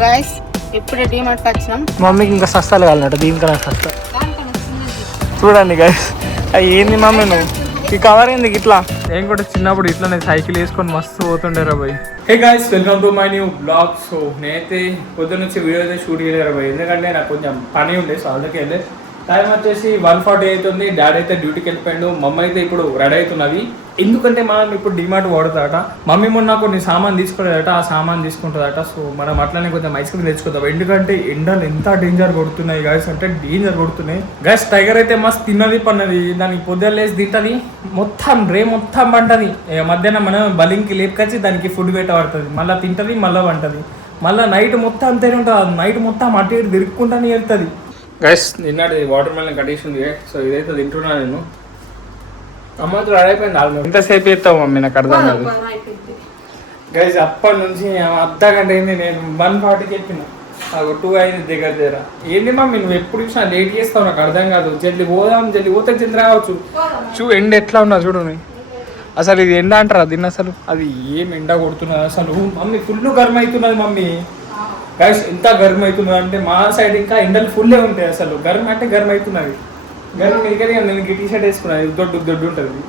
Guys ఇప్పుడే డీమార్ట్కి వచ్చినాం. మమ్మీకి ఇంకా సస్తాలు కావాలన్నట్టు దీనికన్నా సస్తా. చూడండి గైస్ అవి ఏంది మమ్మీ నువ్వు ఈ కవర్ ఏంది ఇట్లా. నేను కూడా చిన్నప్పుడు ఇట్లా సైకిల్ వేసుకొని మస్తు పోతుండేరా బాయ్. Hey guys welcome to my new blog. So నేనైతే పొద్దున్న నుంచి వీడియో అయితే షూట్ చేయలేరు బాయ్, ఎందుకంటే నాకు కొంచెం పని ఉండే. సో అందుకే వెళ్ళే టైం వచ్చేసి 1:40 అవుతుంది. డాడీ అయితే డ్యూటీకి వెళ్ళిపోయాడు. మమ్మీ అయితే ఇప్పుడు రెడీ అవుతున్నది. ఎందుకంటే మనం ఇప్పుడు డిమార్ట్ వాడుతాడట. మమ్మీ మొన్న కొన్ని సామాన్ తీసుకోలేదట, ఆ సామాన్ తీసుకుంటుందట. సో మనం అట్లనే కొంచెం ఐస్ క్రీమ్ తెచ్చుకుందాం, ఎందుకంటే ఎండలు ఎంత డేంజర్ కొడుతున్నాయి గాయస్, అంటే డేంజర్ కొడుతున్నాయి గాయస్. టైగర్ అయితే మస్తు తిన్నది పన్నది, దానికి పొద్దున్న లేసి తింటది, మొత్తం మొత్తం పంటది. మధ్యాహ్నం మనం బలింగ్కి లేపుకొచ్చి దానికి ఫుడ్ పెట్టబడుతుంది, మళ్ళీ తింటది, మళ్ళీ వంటది, మళ్ళీ నైట్ మొత్తం అంతేనే ఉంటుంది. నైట్ మొత్తం అటు ఇటు తిరుక్కుంటానే వెళ్తుంది గైస్. నిన్నటి వాటర్ మెలన్ కట్టేసింది. సో ఇదైతే తింటున్నా నేను. అమ్మతో రెడీ అయిపోయింది ఆల్రెడీ. ఎంతసేపు చేస్తావు మమ్మీ నాకు అర్థం కాదు గైస్. అప్పటి నుంచి అర్ధ గంట అయింది, నేను 1:40కి చెప్పిన, నాకు 2 అయింది దగ్గర. ఏంది మమ్మీ నువ్వు ఎప్పుడు చూసినా లేట్ చేస్తావు, నాకు అర్థం కాదు. జల్ది పోదాం, జల్ది పోతే జల్ది రావచ్చు. ఎండ ఎట్లా ఉన్నా చూడు. అసలు ఇది ఎండ అంటారా దీన్ని? అసలు అది ఏం ఎండ కొడుతున్నది అసలు మమ్మీ. ఫుల్ గర్మ అవుతున్నది మమ్మీ. గైస్ ఎంత గర్మ అవుతున్నది అంటే మా సైడ్ ఇంకా ఎండలు ఫుల్లే ఉంటాయి. అసలు గర్మ అంటే గర్మ అవుతున్నది. గర్మ మీకనే నేను టీ షర్ట్ వేసుకున్నాను, దొడ్డు దొడ్డు ఉంటుంది.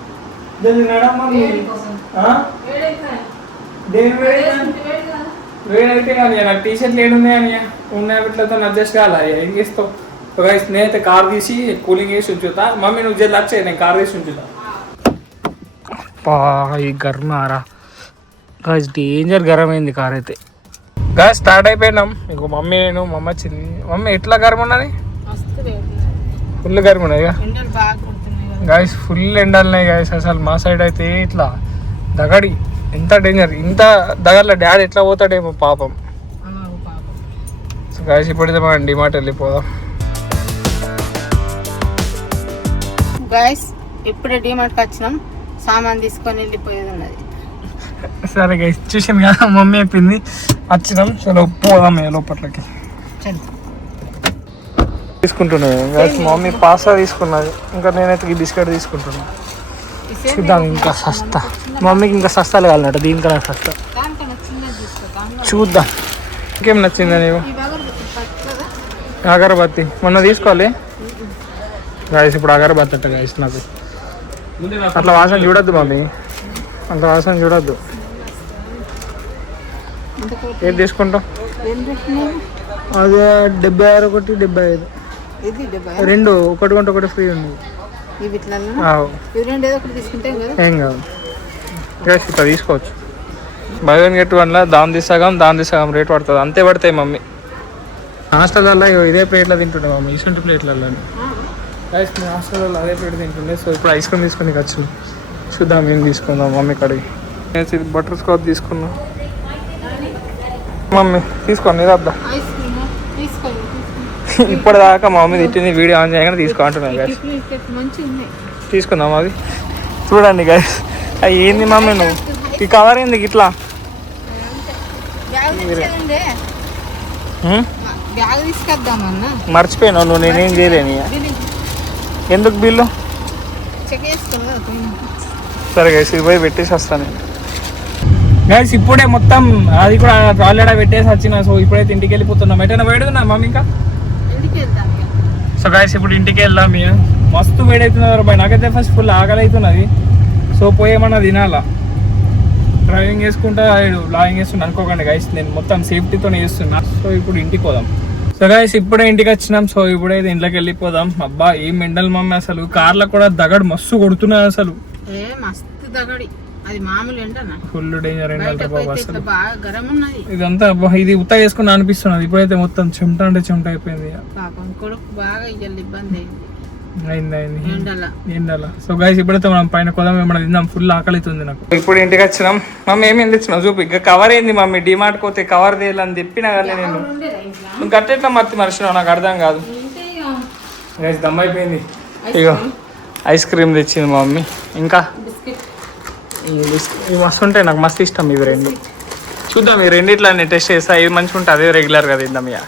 వేడైతే కానీ నాకు టీ షర్ట్లు ఏడున్నాయని ఉన్న వీటితో అడ్జస్ట్ కావాలా, ఏం చేస్తావు. గైస్ నేనైతే కార్ తీసి కూలింగ్ వేసి ఉంచుతా. మమ్మీ నువ్వు జల్ది వచ్చాయి, నేను కార్ తీసి ఉంచుతా. ఈ గర్మారా గైస్, డేంజర్ గరం అయింది కార్ అయితే. గైస్ స్టార్ట్ అయిపోయినాం. ఇంకో మమ్మీ నేను మమ్మ వచ్చింది. మమ్మీ ఎట్లా గరం ఉన్నది? ఫుల్ గరం ఉన్నది గైస్, ఫుల్ ఎండాలున్నాయి గైస్. అసలు మా సైడ్ అయితే ఇట్లా దగడి ఎంత డేంజర్. ఇంత దగర్లో డాడీ ఎట్లా పోతాడేమో పాపం. సో గైస్ ఇప్పుడైతే మనం డిమార్ట్ వెళ్ళిపోదాం. గైస్ ఇప్పుడే డిమార్ట్కి వచ్చినాం, సామాన్ తీసుకొని వెళ్ళిపోయేది ఉన్నది. సరే గైస్ చూసాను కదా, మమ్మీ చెప్పింది, వచ్చినాం. చలో పోదాం లోపట్లకి. తీసుకుంటున్నాను గైస్, మమ్మీ పాస్తా తీసుకున్నది, ఇంకా నేనైతే ఈ బిస్కెట్ తీసుకుంటున్నా. చూద్దాం ఇంకా సస్తా. మమ్మీకి ఇంకా సస్తాలు కావాలన్నట్టు దీనికన్నా సస్తా. చూద్దాం ఇంకేం నచ్చిందా నీవు? అగరబత్తి మొన్న తీసుకోవాలి గైస్. ఇప్పుడు అగరబత్తి అట్ట గైస్, నాకు అట్లా వాసన చూడొద్దు మమ్మీ, అంత వాసన చూడొద్దు. ఏది తీసుకుంటాం? అదే 76 ఒకటి 75 రెండు, ఒకటి కొంటే ఒకటి ఫ్రీ ఉంది. ఏం కాదు గైస్, ఇట్లా తీసుకోవచ్చు. బై వన్ గెట్ వన్లా దాని తీసాగం రేట్ పడుతుంది, అంతే పడతాయి మమ్మీ. హాస్టల్లో ఇదే ప్లేట్లో తింటుండే మమ్మీ, ఇసుంటి ప్లేట్లలో గైస్. మీ హాస్టల్లో అదే ప్లేట్ తింటుండే. సో ఇప్పుడు ఐస్ క్రీమ్ తీసుకుని వచ్చింది, చూద్దాం ఏం తీసుకుందాం మమ్మీ కడిగి. నేను బటర్ స్కాచ్ తీసుకున్నా. మమ్మీ తీసుకోండి అబ్బా. ఇప్పటిదాకా మా మమ్మీ తిట్టింది, వీడియో ఆన్ చేయగానే తీసుకో అంటున్నాను గైస్. తీసుకుందాం అది. చూడండి గైస్ అవి ఏంది మమ్మీ నువ్వు ఈ కవర్ ఏంది ఇట్లా? మర్చిపోయినావు నువ్వు, నేనేం చేయలేని. ఎందుకు బిల్లు? సరే గైస్ ఇది పోయి పెట్టేసి వస్తాను గైస్. ఇప్పుడే మొత్తం అది కూడా ఆల్రెడీ పెట్టేసి వచ్చిన. సో ఇప్పుడైతే ఇంటికి వెళ్ళిపోతున్నాం. ఎటైనా వేడుకున్నా మమ్మీ ఇంకా? సో గైస్ ఇప్పుడు ఇంటికి వెళ్దాం. మస్తు వేడవుతున్నారు బాయ్, నాకైతే ఫస్ట్ ఫుల్ ఆకలి అవుతున్నది. సో పోయేమన్నా తినాలా. డ్రైవింగ్ చేసుకుంటా లాగింగ్ చేస్తున్నా అనుకోకండి గైస్, నేను మొత్తం సేఫ్టీతోనే చేస్తున్నా. సో ఇప్పుడు ఇంటికి పోదాం. సో గైస్ ఇప్పుడే ఇంటికి వచ్చినాం. సో ఇప్పుడైతే ఇంట్లోకి వెళ్ళిపోదాం. అబ్బా ఏం ఎండలు మమ్మీ, అసలు కార్లో కూడా దగడు మస్తు కొడుతున్నాయి అసలు. ఫుల్ డేంజర్ ఎండలు బాబు అసలు. ఇదంతా ఇది ఉత్తా చేసుకుని అనిపిస్తున్నది. ఇప్పుడైతే మొత్తం చెమట అంటే చెమట అయిపోయింది. ఎండల. సో గైస్ ఇప్పుడైతే మనం పైన కొదాం, ఏమన్నా తిందాం, ఫుల్ ఆకలి అవుతుంది నాకు. ఇప్పుడు ఇంటికి వచ్చినాం. మమ్మీ ఏమేమి తెచ్చినావు చూపి. ఇంకా కవర్ ఏంది మమ్మీ? డిమార్ట్ పోతే కవర్ తీయాలని చెప్పినా కానీ నేను, నువ్వు గట్టెట్లా మర్చినావు నాకు అర్థం కాదు. గైస్ దమ్ అయిపోయింది. ఇగో ఐస్ క్రీమ్ తెచ్చింది మా మమ్మీ. ఇంకా ఇవి మస్తు ఉంటాయి, నాకు మస్తు ఇష్టం ఇవి రెండు. చూద్దాం ఈ రెండిట్లా నేను టెస్ట్ చేస్తా, ఇవి మంచిగా ఉంటుంది, అదే రెగ్యులర్గా తిందాం. ఇక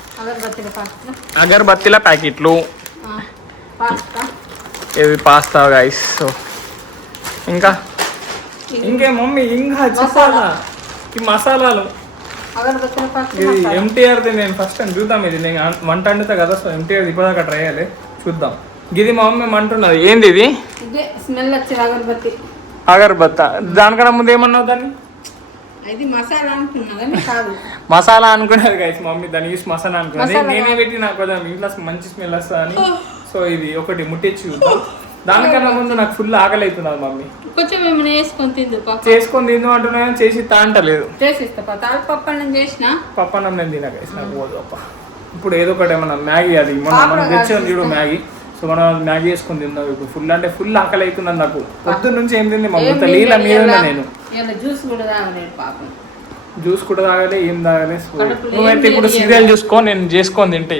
అగరబత్తిల ప్యాకెట్లు, ఇవి పాస్తా గైస్. సో ఇంకా ఇంకే మమ్మీ ఇంకా చెప్పాలా ఈ మసాలాలు అగరబత్తుల పచ్చి ఇది మసాలా. ఎంటీఆర్ది నేను ఫస్ట్ టైం చూద్దాం. ఇది నేను వంట వండుతా కదా, సో ఎంటీఆర్ ఇప్పటిదాకా ట్రై చేయాలి, చూద్దాం. ఇది మా మమ్మీ అంటున్నది ఏంది ఇది? ఇదే స్మెల్ వచ్చేది అగరబత్తి. అగరబత్త. దానికన్నా ముందు ఏమన్నావు దాన్ని? ఇది మసాలా అనుకున్నా కానీ కాదు. మసాలా అనుకునేది గైస్ మమ్మీ, దాన్ని యూస్ మసాలా అనుకున్నది. నేనే పెట్టి నాకు కొంచెం ఇంట్లో మంచి స్మెల్ వస్తుంది అని, సో ఇది ఒకటి ముట్టించి చూద్దాం. దానికన్నా ముందు నాకు ఫుల్ ఆకలి అవుతున్నది మమ్మీ. కొంచెం ఏమైనా వేసుకొని తిందు. చేసుకొని తిందు అంటున్నా చేసి అంటలేదు. చేసిస్తా తాలిపప్పు అన్నం చేసిన. పప్పన్నం నేను తిన గైస్, నాకు పోదు పప్ప. ఇప్పుడు ఏదో ఒకటి ఏమన్నా మ్యాగీ, అది మనం తెచ్చాం చూడు మ్యాగీ, సో మనం మ్యాగీ వేసుకొని తిందాం. ఇప్పుడు ఫుల్ అంటే ఫుల్ ఆకలి అవుతున్నది నాకు. పొద్దున్న నుంచి ఏం తింది మా మొత్తం నీళ్ళ మీద నేను. జ్యూస్ కూడా తాగలేదు పాపం. జ్యూస్ కూడా తాగాలి, ఏం తాగాలి. నువ్వైతే ఇప్పుడు సీరియల్ చూసుకో, నేను చేసుకొని తింటే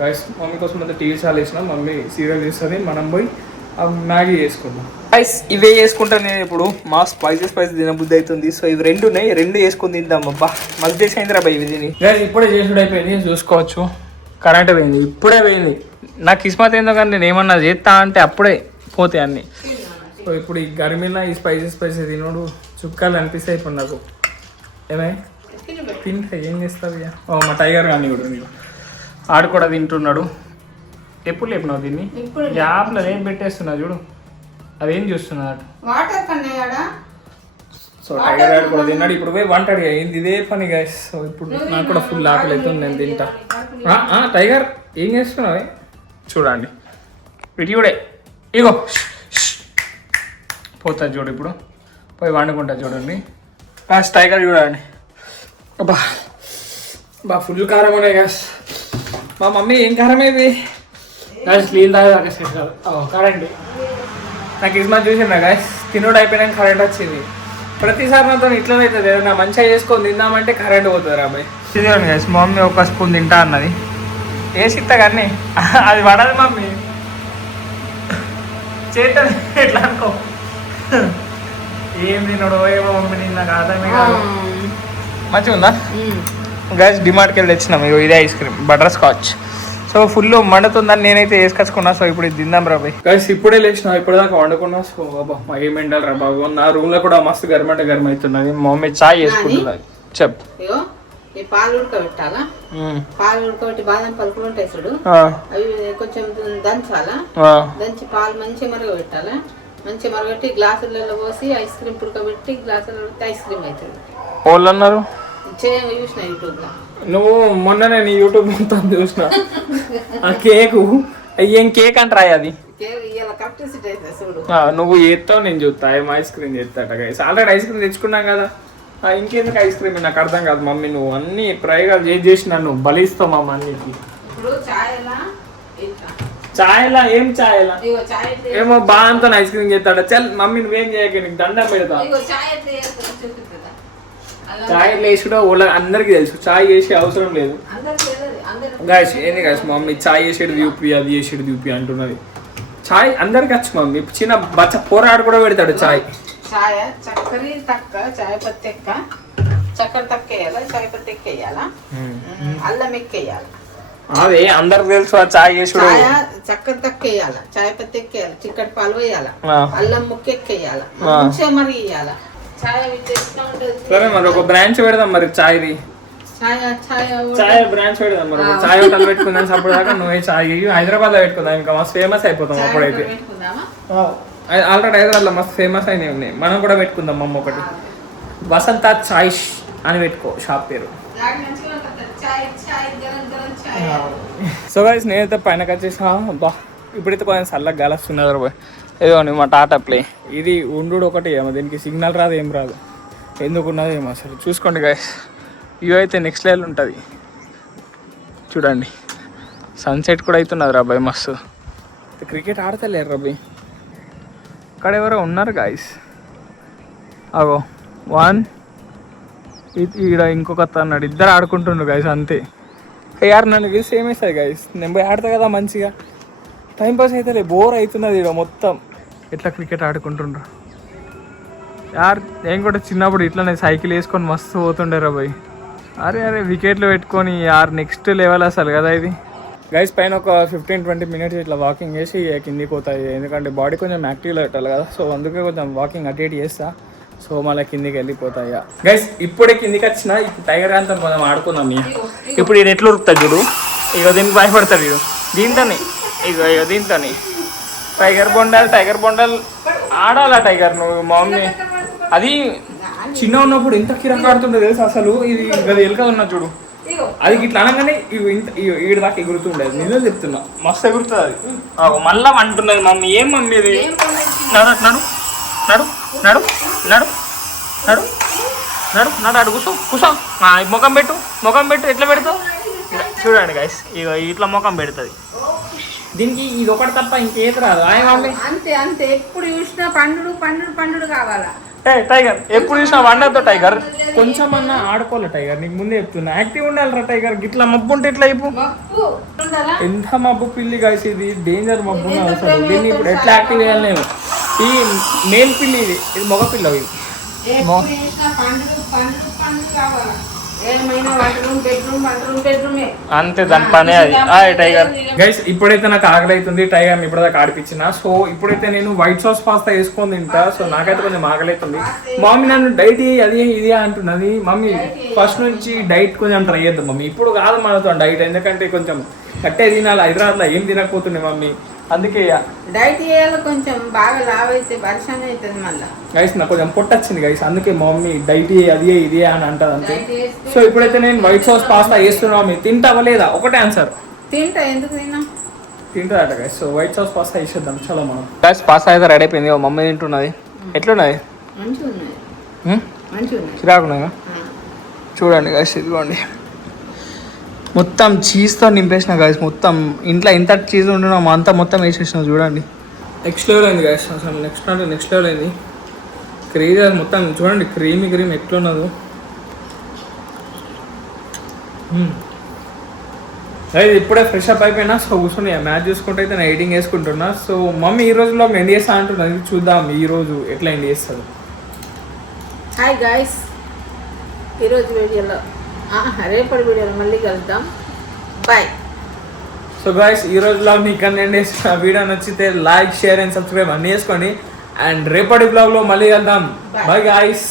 రైస్. మమ్మీ కోసం అయితే టీవీ చాలా వేసినా, మమ్మీ సీరియల్ చేస్తుంది, మనం పోయి మ్యాగీ చేసుకుందాం. రైస్ ఇవే చేసుకుంటాను నేను ఇప్పుడు. మా స్పైసెస్ తినబుద్ధి అవుతుంది, సో ఇవి రెండు ఉన్నాయి, రెండు వేసుకొని తిందాం. అబ్బా మళ్ళీ చేసి అయిందిరా బాయ్ ఇవి తిని. ఇప్పుడే చేసుడు అయిపోయింది, చూసుకోవచ్చు. కరెంట్ పోయింది, ఇప్పుడే పోయింది. నాకు కిస్మత్ ఏందో కానీ నేను ఏమన్నా చేస్తా అంటే అప్పుడే పోతాయి అన్నీ. సో ఇప్పుడు ఈ గర్మీలో ఈ స్పైసెస్ తినడు చుక్కాలు అనిపిస్తాయి ఇప్పుడు నాకు. ఏమై తింటే ఏం చేస్తావు ఇక? ఓ మా టైగర్ కానీ కూడా నీకు ఆడు కూడా తింటున్నాడు. ఎప్పుడు లేపినావు దీన్ని? యాప్లో ఏం పెట్టేస్తున్నా చూడు, అదేం చూస్తున్నాడు. వాటర్ కన్నా. సో టైగర్ ఆడు కూడా తిన్నాడు. ఇప్పుడు పోయి వంటాడు అయింది, ఇదే పని గైస్. సో ఇప్పుడు నాకు కూడా ఫుల్ ఆకలి అవుతుంది, నేను తింటా. టైగర్ ఏం చేస్తున్నావే చూడండి, వీడియోడే ఇగో పోతుంది చూడు. ఇప్పుడు పోయి వండుకుంటా చూడండి. గ్యాస్ టైగర్ చూడండి. అబ్బా బా ఫుల్ కారం ఉన్నాయి గ్యాస్. మా మమ్మీ ఏం కారం ఇది గ్యాస్? నీళ్ళు తాగేదాకా సెట్ కాదు. కరెంట్ నాకు ఇస్మాత్ చూసిందా గ్యాస్, తినుడు అయిపోయినాక కరెంట్ వచ్చింది. ప్రతిసారి నాతో ఇట్లనే అవుతుంది, ఏదైనా మంచిగా చేసుకొని తిందామంటే కరెంట్ పోతుంది రా అబ్బాయి. చూడండి గ్యాస్, మా మమ్మీ ఒక స్పూన్ తింటా అన్నది, వేసి ఇస్తా కానీ అది పడదు మమ్మీ, చేతుంది ఎట్లా అనుకో. ఏం తినడో ఏమో మమ్మీ, నాకు అర్థమే కాదు. మంచిగా ఉందా గైస్? డిమార్ట్కి వెళ్ళి తెచ్చినాం, ఇదే ice cream butterscotch. So full మండుతుందని నేనైతే వేసుకొచ్చుకున్నా. సో ఇప్పుడు తిందాం రా బాయ్. గైస్ ఇప్పుడే లేచిన, ఇప్పటిదాకా వండుకున్నా. సో బాబా ఏం ఎండాలి రా బాబు. నా రూమ్ లో కూడా మస్తు గరమంటే గరం అవుతున్నది. మా మమ్మీ చాయ్ వేసుకుంటున్నది. చెప్పు. ఈ పాలు ఉడకబెట్టాలా, పాలు ఉడకబెట్టి బాదం పలుకులు ఉంటాయి చూడు, అవి కొంచెం దంచాలా, దంచి పాలు మంచిగా మరగబెట్టాలా, మంచిగా మరగబెట్టి గ్లాసులలో పోసి ఐస్ క్రీమ్ ఉడకబెట్టి గ్లాసులలో ఐస్ క్రీమ్ అవుతుంది. వాళ్ళు అన్నారు చూసిన యూట్యూబ్ లో. నువ్వు మొన్ననే నీ యూట్యూబ్ మొత్తం చూసిన. ఆ కేకు ఏం కేక్ అంటారా అది? నువ్వు చేస్తావు, నేను చూస్తా. ఏం ఐస్ క్రీమ్ చేస్తాట గైస్. ఆల్రెడీ ఐస్ క్రీమ్ తెచ్చుకున్నాం కదా, ఇంకెందుకు ఐస్ క్రీమ్? నాకు అర్థం కాదు మమ్మీ, నువ్వు అన్ని ప్రయోగాలు చేసి నన్ను బలిస్తావు మా అన్నిటికి. చాయ్లా ఏం చాయ్లా ఏమో బాగా ఐస్ క్రీమ్ చేస్తాడు. చల్ మమ్మీ నువ్వేం చేయక, నీకు దండం పెడతా. చాయ్ వేసుడో అందరికి తెలుసు, చాయ్ చేసే అవసరం లేదు గాయస్. ఏంది గాయస్ మమ్మీ చాయ్ చేసేది చూపి, అది చేసేది చూపి అంటున్నది. చాయ్ అందరికి వచ్చు మమ్మీ, చిన్న బచ్చ పోరాడు కూడా పెడతాడు చాయ్. చాయ్ చక్కెర తక్క, చాయ్ పత్తి ఎక్క, చక్కెర తక్క వేయాలా, చాయ్ పత్తి ఎక్క వేయాలా, అల్లం ఎక్క వేయాలి. అదే అందరికి తెలుసు ఆ చాయ్ చేసుడు. చక్కెర తక్క వేయాలా, చాయ్ పత్తి ఎక్క వేయాలి, చిక్కటి పాలు వేయాలా, అల్లం ముక్క ఎక్క వేయాలా, మంచిగా మరి వేయాలా. సరే మరి ఒక బ్రాంచ్ పెడదాం మరి చాయ్ది. చాయ్ బ్రాంచ్ పెడదాం మరి. చాయ్ హోటల్ పెట్టుకుందాం. అప్పుడు దాకా నువ్వే చాయ్ హైదరాబాద్ లో పెట్టుకుందాం, ఇంకా మస్తు ఫేమస్ అయిపోతాం అప్పుడైతే. ఆల్రెడీ హైదరాబాద్ లో మస్తు ఫేమస్ అయినవి ఉన్నాయి, మనం కూడా పెట్టుకుందాం. మమ్మ ఒకటి వసంత చాయ్ అని పెట్టుకో షాప్ పేరు. సో గైస్ నేనైతే పైనకి వచ్చేసా. బా ఇప్పుడైతే కొంచెం చల్లగా గాలి వస్తున్నది. ఏదో మా టాటా ప్లే ఇది ఉండు ఒకటి ఏమో, దీనికి సిగ్నల్ రాదు, ఏం రాదు, ఎందుకున్నది ఏమో అసలు. చూసుకోండి గైస్, వ్యూ అయితే నెక్స్ట్ లెవెల్ ఉంటుంది. చూడండి సన్సెట్ కూడా అవుతున్నది రాబాయ్ మస్తు. క్రికెట్ ఆడతలేరు రాబాయ్, అక్కడ ఎవరో ఉన్నారు గాయస్. అగో వన్ ఈడ ఇంకొక అన్నాడు, ఇద్దరు ఆడుకుంటుండ్రు గాయస్ అంతే. యార్ నన్ను చూసి ఏమేస్తుంది గాయస్, నేను పోయి ఆడతా కదా మంచిగా, టైంపాస్ అయితే బోర్ అవుతున్నది ఈడ మొత్తం. ఎట్లా క్రికెట్ ఆడుకుంటుండ్రు యార్. నేను కూడా చిన్నప్పుడు ఇట్లా సైకిల్ వేసుకొని మస్తు పోతుండే రా బాయ్. అరే వికెట్లు పెట్టుకొని యార్ నెక్స్ట్ లెవెల్ అసలు కదా ఇది. గైస్ పైన ఒక 15-20 మినిట్స్ ఇట్లా వాకింగ్ చేసి కిందికి పోతాయి, ఎందుకంటే బాడీ కొంచెం యాక్టివ్లో పెట్టాలి కదా. సో అందుకే కొంచెం వాకింగ్ అటు ఇటు చేస్తా. సో మళ్ళీ కిందికి వెళ్ళిపోతాయి గైస్. ఇప్పుడే కిందికి వచ్చిన ఇప్పుడు టైగర్ అంతా మనం ఆడుకుందాం. ఇప్పుడు ఇది ఎట్లా ఉరుకుతుంది చూడు. ఇక దీనికి భయపడతాడు వీడు. దీంతోని ఇక దీంతోని టైగర్ బొండాలు ఆడాలా టైగర్ నువ్వు మమ్మీ. అది చిన్న ఉన్నప్పుడు ఎంత కిరాక్ ఆడుతుండే తెలుసు అసలు. ఇది గది ఎలుక ఉన్నా చూడు, అది ఇట్లా అనగానే ఈడు దాకా ఎగురుతుండేది. నిజం చెప్తున్నా, మస్తు ఎగురుతుంది అది. మళ్ళా అంటున్నది మమ్మీ. ఏం మమ్మీ ఇది? నడు నడు నడు నడు నడు నడు నడు నడు అడు కూసో ముఖం పెట్టు. ఎట్లా పెడతావు చూడండి గైస్. ఇక ఇట్లా ముఖం పెడుతుంది. దీనికి ఇది ఒకటి తప్ప ఇంకేది రాదు. అంతే అంతే. ఎప్పుడు చూసినా పండు కావాలా. టైగర్ ఎప్పుడు చూసినా వండద్దు టైగర్. కొంచెం అన్నా ఆడుకోవాలి టైగర్. నీకు ముందే చెప్తున్నా, యాక్టివ్ ఉండాలిరా టైగర్. గిట్లా మబ్బు ఉంటే ఎట్లా అయిపో. ఎంత మబ్బు పిల్లి గైస్, ఇది డేంజర్ మబ్బు అసలు. దీన్ని ఇప్పుడు ఎట్లా యాక్టివ్ చేయాలి నేను? ఈ మేల్ పిల్లి ఇది మగ పిల్ల. ఇది అంతే, దాని పనే అది. టైగర్ గైస్ ఇప్పుడైతే నాకు ఆకలి అవుతుంది. టైగర్ ఇప్పటిదాకా ఆడిపించిన. సో ఇప్పుడైతే నేను వైట్ సాస్ పాస్తా వేసుకొని తింటా. సో నాకైతే కొంచెం ఆకలి అవుతుంది. మమ్మీ నన్ను డైట్ అది ఇది అంటున్నది. మమ్మీ ఫస్ట్ నుంచి డైట్ కొంచెం ట్రై చేద్దాం మమ్మీ. ఇప్పుడు కాదు మనతో డైట్, ఎందుకంటే కొంచెం కట్టే తినాలి. హైదరాబాద్లో ఏం తినకపోతుండే మమ్మీ, అందుకే డైట్ చేయాలి. కొంచెం బాగా లావ్ అయితే పరిశాన్ అవుతుంది మళ్ళీ గైస్. నాకు కొంచెం పొట్టొచ్చింది గైస్, అందుకే మా మమ్మీ డైట్ అది ఇది అని అంటది అంతే. సో ఇప్పుడైతే నేను వైట్ సాస్ పాస్తా వేస్తున్నా. మమ్మీ తింటావా లేదా? ఒకటే ఆన్సర్. తింటా, ఎందుకు తింటుందట guys. So white sauce pasta వేసేద్దాం చలో మనం. గైస్ పాస్తా అయితే రెడీ అయిపోయింది. మమ్మీ తింటున్నది. ఎట్లున్నది? చిరాకున్నాయా? చూడండి గైస్, ఇదిగోండి మొత్తం చీజ్తో నింపేసిన గైస్. మొత్తం ఇంట్లో ఎంత చీజ్ ఉంటున్నామో అంతా మొత్తం వేసేసిన. చూడండి నెక్స్ట్ లెవెల్ అయింది గైస్. అసలు నెక్స్ట్ లెవెల్ అయింది. క్రీమ్ మొత్తం చూడండి, క్రీమ్ ఎట్లున్నదో. అది ఇప్పుడే ఫ్రెష్ అప్ అయిపోయినా. సో కూర్చొని మ్యాచ్ చూసుకుంటే అయితే నేను ఎడిటింగ్ వేసుకుంటున్నా. సో మమ్మీ ఈ రోజులో ఎండ్ చేస్తా అంటున్నది. చూద్దాం ఈ రోజు ఎట్లా ఎండ్ చేస్తుంది. హాయ్ గాయస్, ఈరోజు వీడియోలో రేపటి వీడియోలో మళ్ళీ కలుద్దాం. బాయ్. సో గాయస్ ఈ రోజు బ్లాగ్ మీకు ఎండ్ చేసిన. వీడియో నచ్చితే లైక్, షేర్ అండ్ సబ్స్క్రైబ్ అన్నీ చేసుకోండి. అండ్ రేపటి బ్లాగ్లో మళ్ళీ కలుద్దాం. Bye guys.